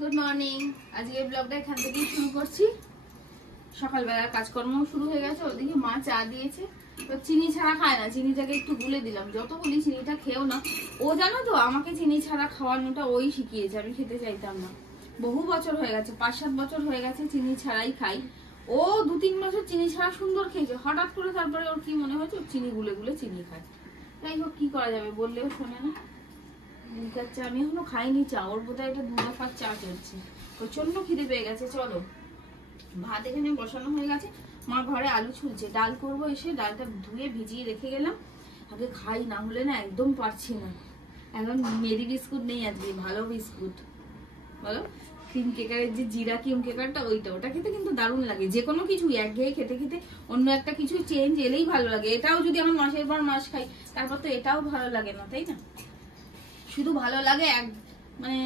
Good morning. আজকে ব্লগটা এখান থেকেই শুরু করছি। সকালবেলার কাজকর্ম শুরু হয়ে গেছে। ওদিকে মা চা দিয়েছে, তো চিনি ছাড়া খায় না, চিনিটাকে একটু গুলে দিলাম। যত বলি চিনিটা খেও না, ও জানো তো আমাকে চিনি ছাড়া খাওয়ানোটা ওই শিখিয়েছে, আমি খেতে চাইতাম না। বহু বছর হয়ে গেছে, 5-7 বছর হয়ে গেছে চিনি ছাড়াই খাই। ও 2-3 বছর চিনি ছাড়া সুন্দর খেয়েছে, হঠাৎ করে তারপরে ওর কি মনে হয়েছে ওর চিনি গুলে গুলে চিনি খায়। যাই হোক, কি করা যাবে, বললেও শোনে না। চা আমি এখনো খাইনি, চা ওর বোধহয় এটা 2 দফার চা চলছে। প্রচন্ড খিদে পেয়ে গেছে। চলো, ভাত এখানে বসানো হয়ে গেছে, মা ঘরে আলু ছুলছে, ডাল করব। এসে ডালটা ধুয়ে ভিজিয়ে রেখে গেলাম, আগে খাই, না হলে না একদম পারছি না। এখন মেরি বিস্কুট নেই আজকে, ভালো বিস্কুট বলো, ক্রিম কেকারের যে জিরা ক্রিম কেকারটা, ওটা খেতে কিন্তু দারুণ লাগে। যে কোনো কিছু একঘেয়ে খেতে খেতে অন্য একটা কিছু চেঞ্জ এলেই ভালো লাগে। এটাও যদি আমার মাসের পর মাস খাই, তারপর তো এটাও ভালো লাগে না, তাই না? শুধু ভালো লাগে এক মানে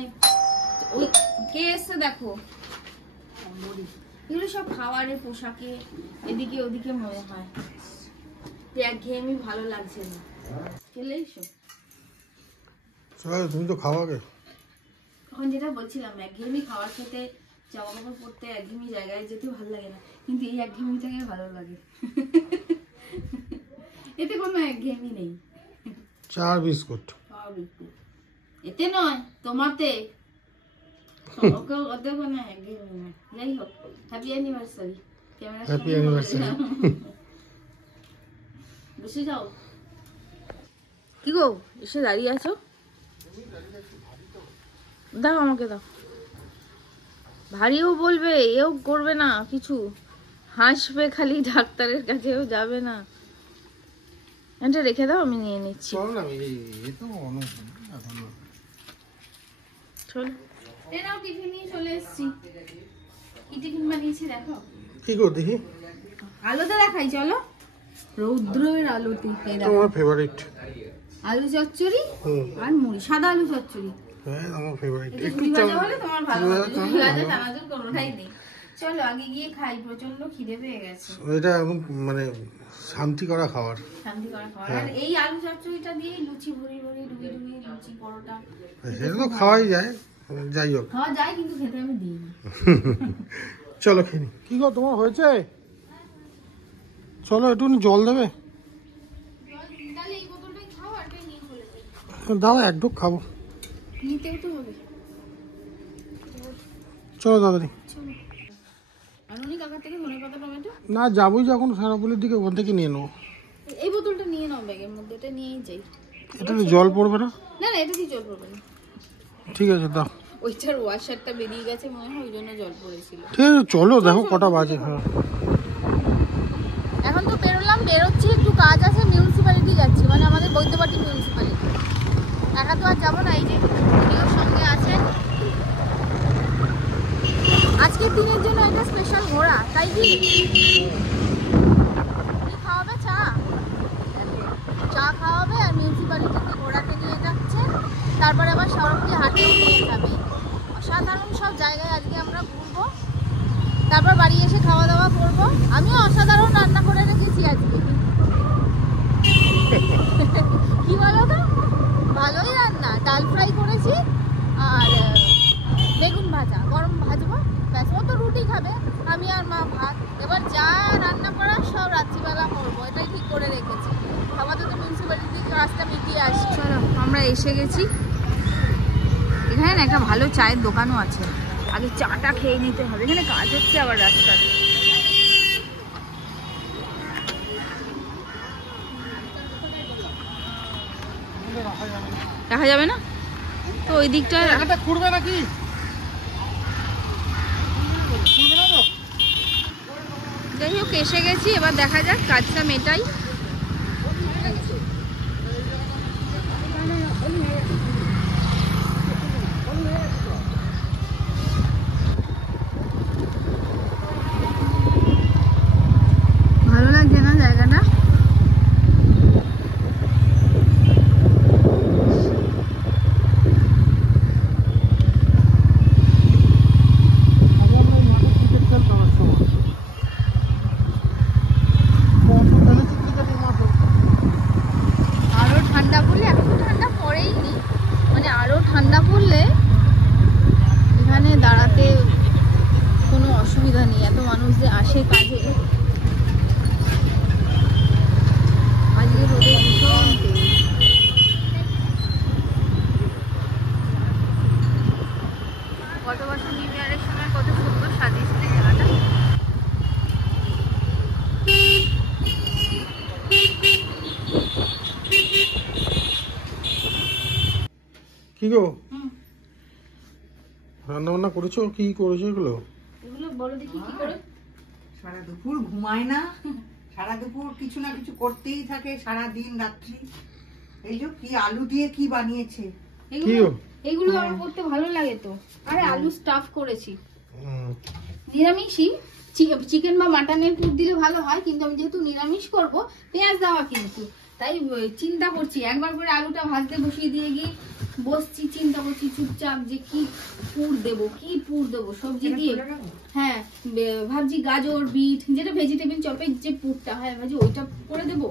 ওই কে এসছে দেখো, এগুলো সব খাওয়ারে পোশাকে এদিকে ওদিকে মনে হয় যে একঘেয়েমি ভালো লাগছে না। খেলেই তুমি তো খাওয়াবে। এখন যেটা বলছিলাম, একঘেয়েমি খাবার খেতে, জামা কাপড় পরতে, একঘেয়েমি জায়গায় যেতে ভালো লাগে না, কিন্তু এই একঘেয়েমিটাকে ভালো লাগে। এতে কোনো একঘেয়েমি নেই। চা বিস্কুট এতে নয়, তোমাতে ওতে কোনো একঘেয়েমি নেই। যাই হোক, হ্যাপি অ্যানিভার্সারি। Happy anniversary. বসে যাও। কি গো, এসে দাঁড়িয়ে আছো? দাও আমাকে, দাও। ভারীও বলবে, এও করবে না কিছু, হাসবে খালি, ডাক্তারের কাছেও যাবে না। এটা রেখে দাও, আমি নিয়ে নিচ্ছি। চলো, এনাও টিফিন নিয়ে চলে এসেছি। কি টিফিন বানিয়েছি দেখো। কি গো দেখি, আলুতে দেখাই, চলো। রৌদ্রের আলুতে, তোমার ফেভারিট আলু চচ্চড়ি আর মুড়ি, সাদা আলু চচ্চড়ি। হ্যাঁ, আমার ফেভারিট। একটু তোমার ভালো লাগে, চানাচুর কোনোটাই নেই। চলো আগে গিয়ে খাই, প্রচন্ড খিদে পেয়ে গেছে। এটা মানে শান্তি করা খাবার, শান্তি করা খাবার। আর এই আলু চচ্চড়িটা দিয়ে লুচি ভরি ভরি ডুবি ডুবি লুচি পরোটা, সেটা তো খাওয়াই যায়। যাই হোক, খাওয়া যায়, কিন্তু খেতে আমি দিই না। চলো খেয়ে নি। কি গো তোমার হয়েছে? চলো একটু জল দেবে, দাও এক ঢোক খাবো। নিতেও তো হবে। চলো দাদারি। না, যাবোই যখন সারাপুলির দিকে, ওখান থেকে নিয়ে নেবো। এই বোতলটা নিয়ে নাও, ব্যাগের মধ্যে এটা নিয়েই যাই। এটা জল পড়বে না? না না, এটা দিয়ে জল পড়বে না। ঠিক আছে, দাও। ওইটার ওয়াশারটা বেরিয়ে গেছে মনে হয়, ওই জন্য জল পড়েছিল। ঠিক আছে, চলো, দেখো কটা বাজে। হ্যাঁ, এখন তো বেরোচ্ছি, একটু কাজ আছে, মিউনিসিপ্যালিটি যাচ্ছি, মানে আমাদের বৈদ্যবাটি মিউনিসিপ্যালিটি। একা তো আর যাবো না, এই যে উনিও সঙ্গে আছেন। আজকের দিনের জন্য একটা স্পেশাল ঘোরা, তাই কি খাওয়াবে? চা খাওয়াবে, আর মিউনিসিপ্যালিটিতে ঘোরাতে নিয়ে যাচ্ছে, তারপরে আবার সড়কটি হাটেও নিয়ে যাবে। অসাধারণ সব জায়গায় আজকে আমরা ঘুরবো, তারপর বাড়ি এসে খাওয়া দাওয়া করবো। আমিও অসাধারণ রান্না করে রেখেছি আজকে। কি বলো তো, ভালোই রান্না। ডাল ফ্রাই করেছি আর বেগুন ভাজা, গরম ভাজবো, ব্যাস। ও তো রুটি খাবে, আমি আর মা ভাত। এবার যা রান্না করার সব রাত্রিবেলা করবো, এটাই ঠিক করে রেখেছি। আমাদের তো মিউনিসিপ্যালিটির কাজটা মিটিয়ে আসছি। চলো, আমরা এসে গেছি। এখানে একটা ভালো চায়ের দোকানও আছে, আগে চাটা খেয়ে নিতে হবে। এখানে কাজ হচ্ছে আবার রাস্তায়। দেখা যাবে না তো, ওই দিকটা খুঁড়বে নাকি? যাই হোক, এসে গেছি, এবার দেখা যাক কাজটা মেটাই। ভালো লাগছে না জায়গাটা? সাজিয়েছিল জায়গাটা। কি গো রান্না বান্না করেছো? কি করেছো এগুলো? এগুলো বলো দেখি কি করে। সারা দুপুর ঘুমায় না, সারা দুপুর কিছু না কিছু করতেই থাকে, সারা দিন রাত্রি। এই যে কি আলু দিয়ে কি বানিয়েছে। এগুলো আমার করতে ভালো লাগে তো। আরে আলু স্টাফ করেছি, হুম, নিরামিষই। চিকেন বা মাটনের পুর দিলে ভালো হয়, কিন্তু আমি যেহেতু নিরামিষ করব, পেঁয়াজ দেওয়া কিন্তু, তাই চিন্তা করছি একবার করে আলুটা ভাজতে বসিয়ে দিয়ে গিয়ে বসছি, চিন্তা করছি চুপচাপ যে কি পুর দেবো, কি পুর দেবো সবজি দিয়ে। হ্যাঁ ভাবছি গাজর বিট যেটা ভেজিটেবল চপের যে পুরটা হয়, ভাবছি ওইটা করে দেবো,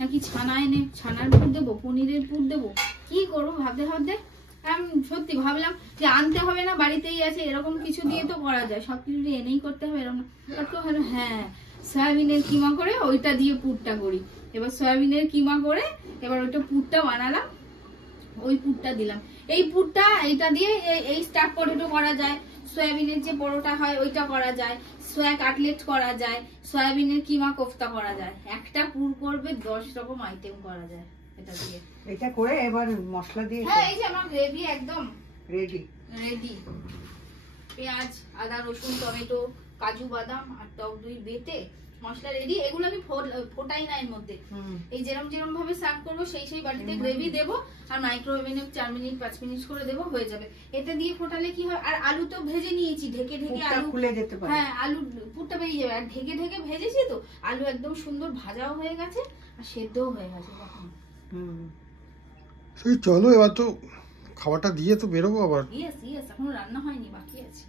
নাকি ছানা এনে ছানার পুর দেবো, পনিরের পুর দেবো, কি করবো ভাবতে ভাবতে আমি সত্যি ভাবলাম যে আনতে হবে না, বাড়িতেই আছে, এরকম কিছু দিয়ে তো করা যায়, সবকিছু এনেই করতে হবে এরকম না। হ্যাঁ সয়াবিনের কিমা করে ওইটা দিয়ে পুরটা করি। এবার সয়াবিনের কিমা করে এবার ওইটা পুরটা বানালাম, ওই পুরটা দিলাম। এই পুরটা এইটা দিয়ে এই স্টাফ পটেটো করা যায়, সয়াবিনের যে পরোটা হয় ওইটা করা যায়, সয়া কাটলেট করা যায়, সয়াবিনের কিমা কোফতা করা যায়। একটা পুর করবে 10 রকম আইটেম করা যায় এটা দিয়ে। এটা করে এবার মশলা দিয়ে। হ্যাঁ এই যে আমার গ্রেভি একদম রেডি রেডি। পেঁয়াজ আদা রসুন টমেটো কাজু বাদাম আর টক দই বেটে মশলা রেডি। এগুলো আমি ফোটাই না এর মধ্যে, এই যেরকম যেরকম ভাবে সার্ভ করবো সেই বাটিতে গ্রেভি দেবো আর মাইক্রোওভেনে 4 মিনিট 5 মিনিট করে দেবো, হয়ে যাবে। এটা দিয়ে ফোটালে কি হয়, আর আলু তো ভেজে নিয়েছি ঢেকে ঢেকে, আলু খুলে যেতে পারে। হ্যাঁ আলু পুরটা বেরিয়ে যাবে, আর ঢেকে ঢেকে ভেজেছি তো আলু একদম সুন্দর ভাজাও হয়ে গেছে আর সেদ্ধও হয়ে গেছে তখন। সেই চলো এবার তো খাবারটা দিয়ে তো বেরোবো আবার। ইয়েস ইয়েস, এখনো রান্না হয়নি, বাকি আছে,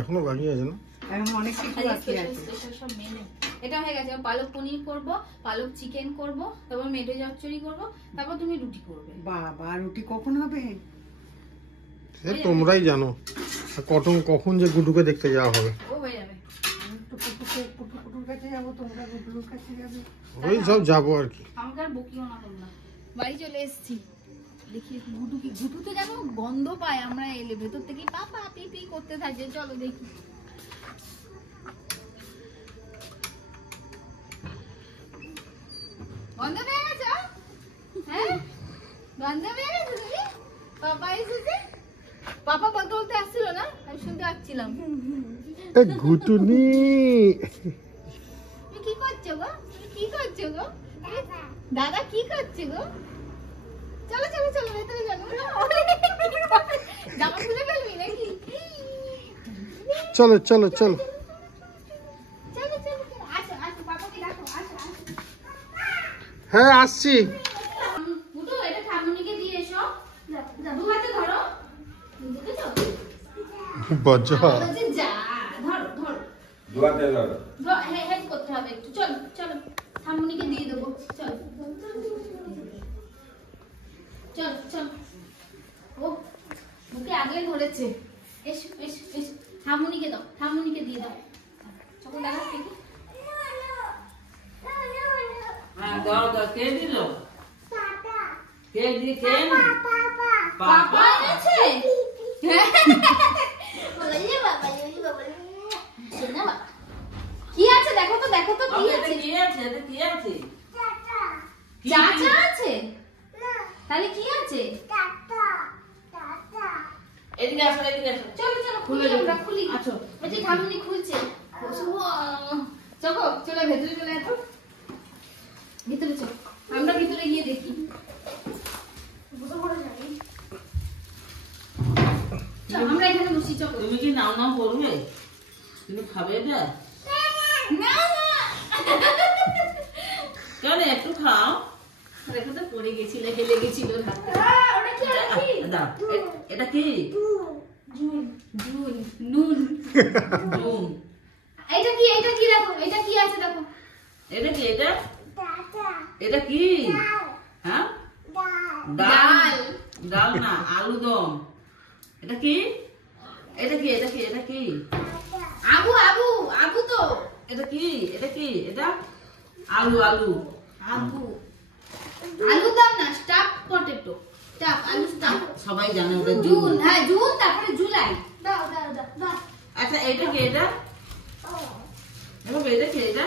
এখনো বাকি আছে না? এখন অনেক কিছু বাকি আছে। সব মেনু এটা হয়ে গেছে। পালক পনির করব, পালক চিকেন করব, তারপর মেটে চচ্চড়ি করব, তারপর তুমি রুটি করবে। বাবা রুটি কখন হবে? সে তোমরাই জানো কখন যে গুডুকে দেখতে যাওয়া হবে। ও হয়ে যাবে, পুটুর কাছে যাবো, তোমরা গুডুর কাছে যাবে, ওই সব যাবো আর কি। আমাকে আর বকিও না তোমরা। বাড়ি চলে এসেছি, দেখি গুডু তো যেন গন্ধ পায় আমরা এলে, ভেতর থেকে পাপা পিপি করতে থাকে। চলো দেখি। গন্ধ পেয়ে গেছো? হ্যাঁ গন্ধ পেয়ে গেছো তুমি? পাপা এসেছে, পাপা বলতে বলতে আসছিল না, আমি শুনতে পাচ্ছিলাম। ঘুটুনি তুমি কি করছো গো? তুমি কি করছো গো? দাদা কি করছে গো? চলো চলো চলো ভেতরে চলো। জামা খুলে ফেলবি নাকি? চলো চলো চলো। চলো চলো আসো আসো, পাপাকে ডাকো, আসো আসো। হ্যাঁ আসছি। বুটু এটা ঠাম্মুনিকে দিয়ে এসো, দু হাতে ধরো, দেখেছো? বজ্জ বলছে যা, ধরো ধরো দু হাতে ধরো। হেল্প করতে হবে একটু। চলো চলো ঠাম্মুনিকে দিয়ে দেবো, চলো চল চল। ও বুকে আগে ধরেছে, এসো এসো এসো, ঠাম্মুনিকে দাও, ঠাম্মুনিকে দিয়ে দাও। চকো দাও দেখি। হ্যাঁ দাও দাও, কে দিল? কে দি কে? পাপা এনেছে। শোনা বাবা কি আছে দেখো তো, দেখো তো কি আছে। কি আছে? এটা কি আছে? চাচা আছে? তাহলে কি আছে? এদিকে আসো, এদিকে আসো। চলো চলো খুলি, আমরা খুলি। আচ্ছা বলছি ঠাম্মুনি খুলছে। চলো চলো ভেতরে চলে আসো, ভিতরে চলো, আমরা ভিতরে গিয়ে দেখি। চল আমরা এখানে বসি। চলো তুমি কি নাও নাও করবে? তুমি খাবে এটা? না না কেন একটু খাও। দেখো তো পড়ে গেছিল, হেলে গেছিল হাতে। ওটা কি আর কি? দাও এটা কি? জুন জুন নুন। নুন। এটা কি? এটা কি দেখো, এটা কি আছে দেখো। এটা কি? এটা এটা কি? হ্যাঁ ডাল। ডাল না, আলু দম। এটা কি? এটা কি? এটা কি? এটা কি? আবু আবু আবু তো। এটা কি? এটা কি? এটা আলু আলু। আবু আলু দাম না, স্টাফ পটেটো, স্টাফ আলু স্টাফ। সবাই জানে ওটা জুন, হ্যাঁ জুন তারপরে জুলাই। দাও দাও দাও দাও। আচ্ছা এটা কি এটা? এটা কি এটা?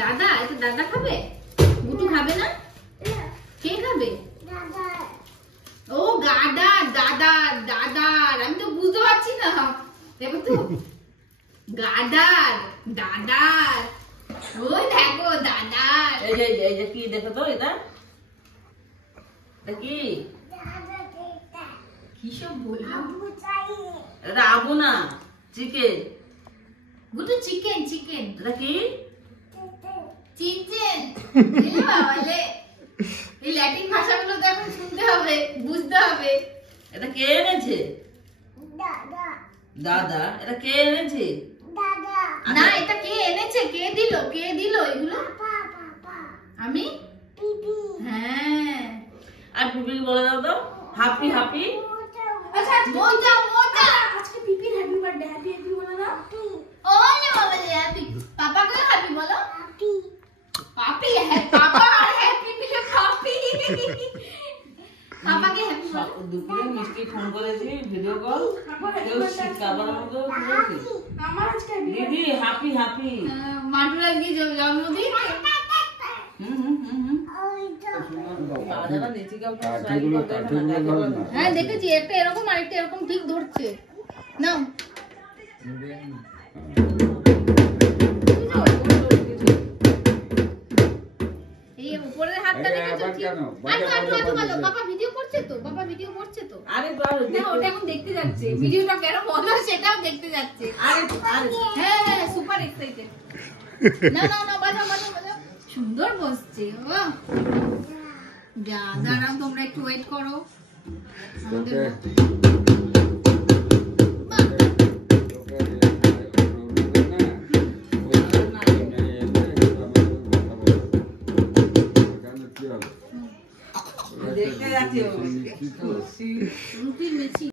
দাদা, এটা দাদা খাবে? গুটু খাবে না? কে খাবে? ও গাদার, দাদার, দাদার। আমি তো বুঝতে পারছি না। দেখো তো, গাদার, দাদার। ওই দেখো দাদার। এই যে কি দেখো তো এটা? এটা কি? কি সব বললো? এটা আবু না, চিকেন। গুটু chicken, chicken. এটা কি? চিকেন। এলে বাবালে। এই ল্যাটিন ভাষাগুলো তো এখন শুনতে হবে, বুঝতে হবে। এটা কে এনেছে? দাদা। এটা কে এনেছে? না, এটা কে এনেছে? কে দিল? কে দিল এগুলো? আমি? হ্যাঁ। আর পিপি বলে দাও তো, হাপি হাপি। আচ্ছা, মোটা মোটা। আজকে পিপির হ্যাপি বার্থডে, হ্যাপি হ্যাপি বলো না। ও না বাবা রে, হ্যাপি। পাপা কই হ্যাপি বলো? পাপি হ্যাঁ, পাপা আর হ্যাপি মিলে পাপি। পাপাকে হ্যাপি বলো। দুপুরে মিষ্টি ফোন করেছি, ভিডিও কল। কেউ শিকাবার মতো করেছি। আমার আজকে হ্যাপি দিদি হাপি হাপি। মাটুর আজকে জন্মদিন। বাজারা নিচে কেউ সাইড করতে না। হ্যাঁ দেখেছি, একটা এরকম আরেকটা এরকম ঠিক ধরছে। নাও। এই উপরের হাতটা দেখেছো কি? আটু বলো, পাপা ভিডিও করছে তো, পাপা ভিডিও করছে তো। আরে না, ওটা এখন দেখতে যাচ্ছে। ভিডিওটা কেন বলো সেটাও দেখতে যাচ্ছে। আরে হ্যাঁ হ্যাঁ, সুপার এক্সাইটেড। না না না, বাজাও বাজাও বাজাও। সুন্দর বসছে। ও যা, দাঁড়াও তোমরা একটু ওয়েট করো। আমাদের দেখতে যাচ্ছে ও। রুটির মেশিন।